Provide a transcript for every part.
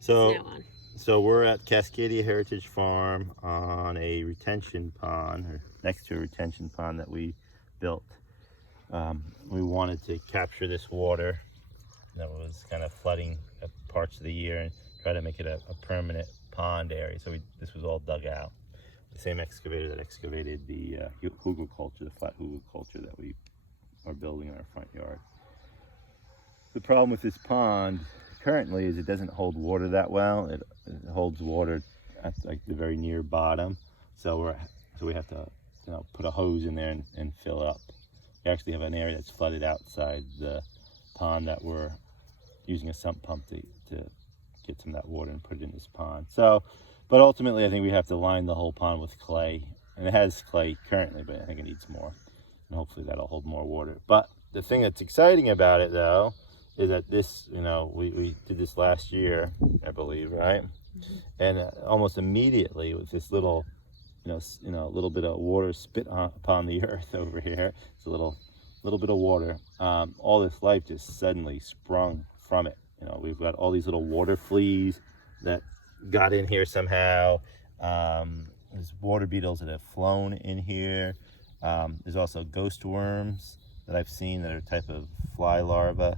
So, Now on. so we're at Cascadia Heritage Farm on a retention pond, or next to a retention pond that we built. We wanted to capture this water that was kind of flooding parts of the year and try to make it a permanent pond area. So this was all dug out. The same excavator that excavated the hugelkultur, the flat hugelkultur that we are building in our front yard. The problem with this pond currently is it doesn't hold water that well. It holds water at like the very near bottom. So we have to put a hose in there and fill up. We actually have an area that's flooded outside the pond that we're using a sump pump to get some of that water and put it in this pond. So, but ultimately I think we have to line the whole pond with clay. And it has clay currently, but I think it needs more. And hopefully that'll hold more water. But the thing that's exciting about it though, is that this, we did this last year, I believe, right? Mm-hmm. And almost immediately with this little, a little bit of water spit upon the earth over here. It's a little bit of water. All this life just suddenly sprung from it. We've got all these little water fleas that got in here somehow. There's water beetles that have flown in here. There's also ghost worms that I've seen that are a type of fly larva.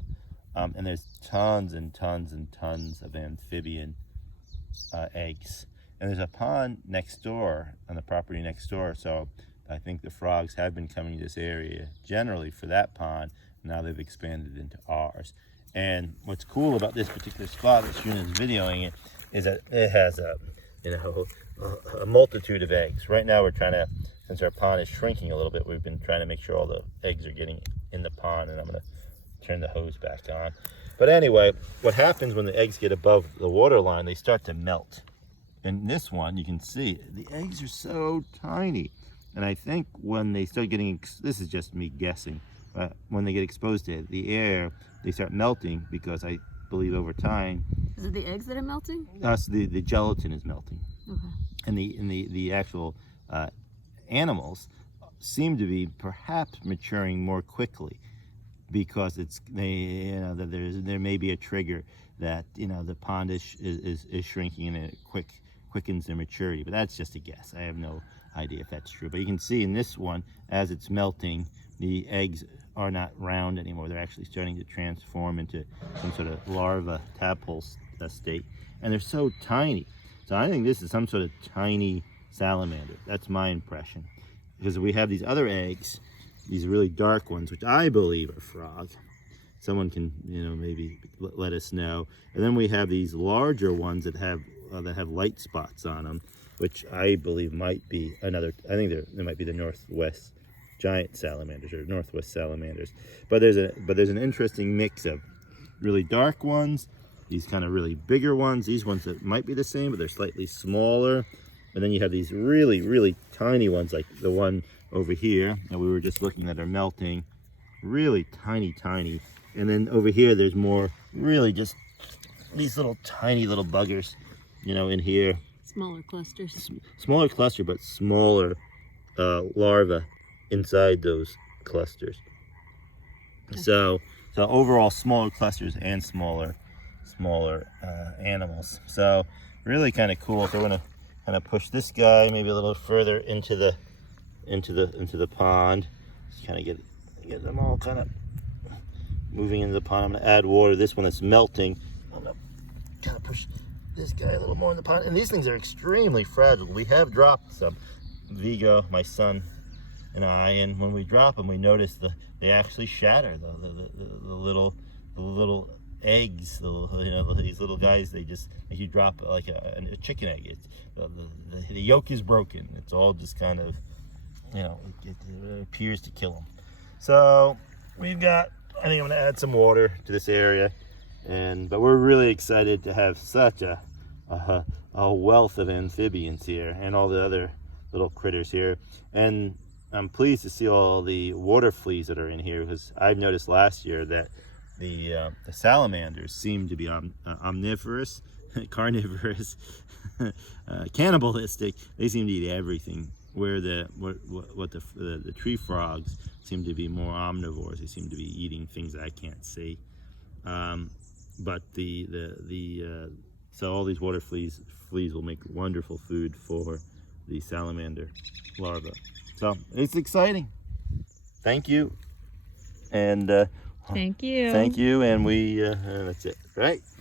And there's tons and tons and tons of amphibian eggs. And there's a pond next door, on the property next door, so I think the frogs have been coming to this area generally for that pond. Now they've expanded into ours. And what's cool about this particular spot that Shuna is videoing it is that it has a multitude of eggs. Right now we're trying to, since our pond is shrinking a little bit, we've been trying to make sure all the eggs are getting in the pond, and I'm going to turn the hose back on. But anyway, what happens when the eggs get above the water line, they start to melt. And this one, you can see, the eggs are so tiny. And I think when they start getting, this is just me guessing, but when they get exposed to the air, they start melting because I believe over time. Is it the eggs that are melting? So the gelatin is melting. Okay. And the actual animals seem to be perhaps maturing more quickly, because there may be a trigger that the pond is shrinking and it quickens their maturity, but that's just a guess. I have no idea if that's true. But you can see in this one, as it's melting, the eggs are not round anymore. They're actually starting to transform into some sort of larva tadpole state, and they're so tiny. So I think this is some sort of tiny salamander. That's my impression, because we have these other eggs, these really dark ones, which I believe are frog. Someone can, maybe let us know. And then we have these larger ones that have light spots on them, which I believe might be another. I think there might be the northwest giant salamanders or northwest salamanders. But there's an interesting mix of really dark ones, these kind of really bigger ones, these ones that might be the same, but they're slightly smaller. And then you have these really, really tiny ones, like the one over here that we were just looking at are melting, really tiny. And then over here, there's more really just these little tiny little buggers, in here. Smaller clusters. Smaller cluster, but smaller larvae inside those clusters. Okay. So overall, smaller clusters and smaller animals. So really kind of cool. So we're gonna kind of push this guy maybe a little further into the pond. Just kind of get them all kind of moving into the pond. I'm gonna add water. This one that's melting, I'm gonna kind of push this guy a little more in the pond. And these things are extremely fragile. We have dropped some, Vigo, my son, and I, and when we drop them, we notice they actually shatter. The little eggs, these little guys, they just, if you drop like a chicken egg, the yolk is broken. It's all just kind of, it appears to kill them. So we've got, I think I'm gonna add some water to this area, but we're really excited to have such a wealth of amphibians here and all the other little critters here. And I'm pleased to see all the water fleas that are in here, because I've noticed last year that the salamanders seem to be omnivorous, carnivorous, cannibalistic. They seem to eat everything, where the tree frogs seem to be more omnivores. They seem to be eating things that I can't see. But the So all these water fleas will make wonderful food for the salamander larva. So it's exciting. Thank you. And Thank you. thank you. And we, that's it, right?